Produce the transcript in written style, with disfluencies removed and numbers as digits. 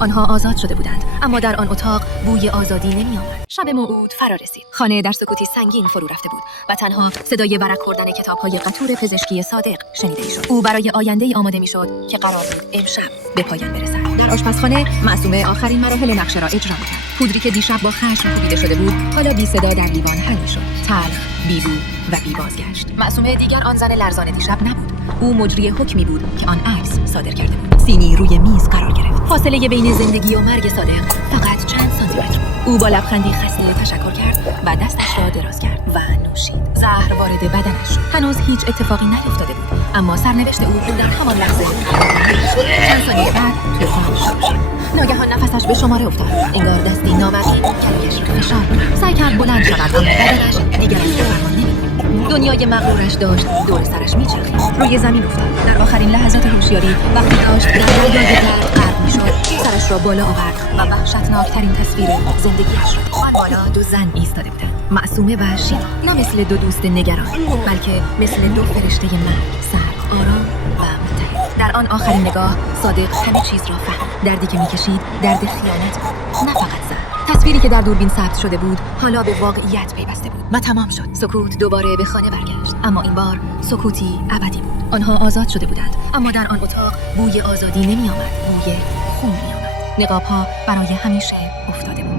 آنها آزاد شده بودند، اما در آن اتاق بوی آزادی نمی آمد. شب موعود فرا رسید. خانه در سکوتی سنگین فرو رفته بود و تنها صدای ورق خوردن کتاب‌های قطور پزشکی صادق شنیده می‌شد. او برای آینده‌ای آماده می‌شد که قرار بود امشب به پایان برسد. در آشپزخانه معصومه آخرین مراحل نقشه را اجرا می‌کرد. پودری که دیشب با خشم کوبیده شده بود، حالا بی صدا در لیوان حل می‌شد. تلخ، بی‌بو و بی بازگشت. معصومه دیگر آن زن لرزان دیشب نبود. او مجری حکمی بود که آن عکس صادر کرده بود. سینی روی میز قرار گرفت. فاصله بین زندگی و مرگ صادق فقط چند سانتیمتر بود. او با لبخندی خسته تشکر کرد و دستش را دراز کرد و نوشید. زهر وارد بدنش شد. هنوز هیچ اتفاقی نیفتاده بود، اما سرنوشت او در همان لحظه چند ثانیه بعد طوفان شد. ناگهان نفسش به شماره افتاد. انگار دستی نامرئی کلیش را فشار می‌داد. سعی کرد بلند شود، اما بدنش دیگر از فرمان نمی‌بود. دنیای مغرورش داشت دور سرش میچرخید. روی زمین افتاد. در آخرین لحظات هوشیاری وقتی داشت در دریای درد غرق میشد، سرش را بالا آورد و وحشتناکترین تصویر زندگیش را دید. آن بالا دو زن ایستاده بودند، معصومه و شیدا. نه مثل دو دوست نگران، بلکه مثل دو فرشته مرگ، سرد، آرام و متحد. در آن آخرین نگاه صادق همه چیز را فهمید. دردی که میکشید درد خیانت بود، نه فقط زن. تصویری که در دوربین ثبت شده بود حالا به واقعیت پیوسته بود و تمام شد. سکوت دوباره به خانه برگشت، اما این بار سکوتی ابدی بود. آنها آزاد شده بودند، اما در آن اتاق بوی آزادی نمی آمد، بوی خون می آمد. نقاب‌ها برای همیشه افتاده بود.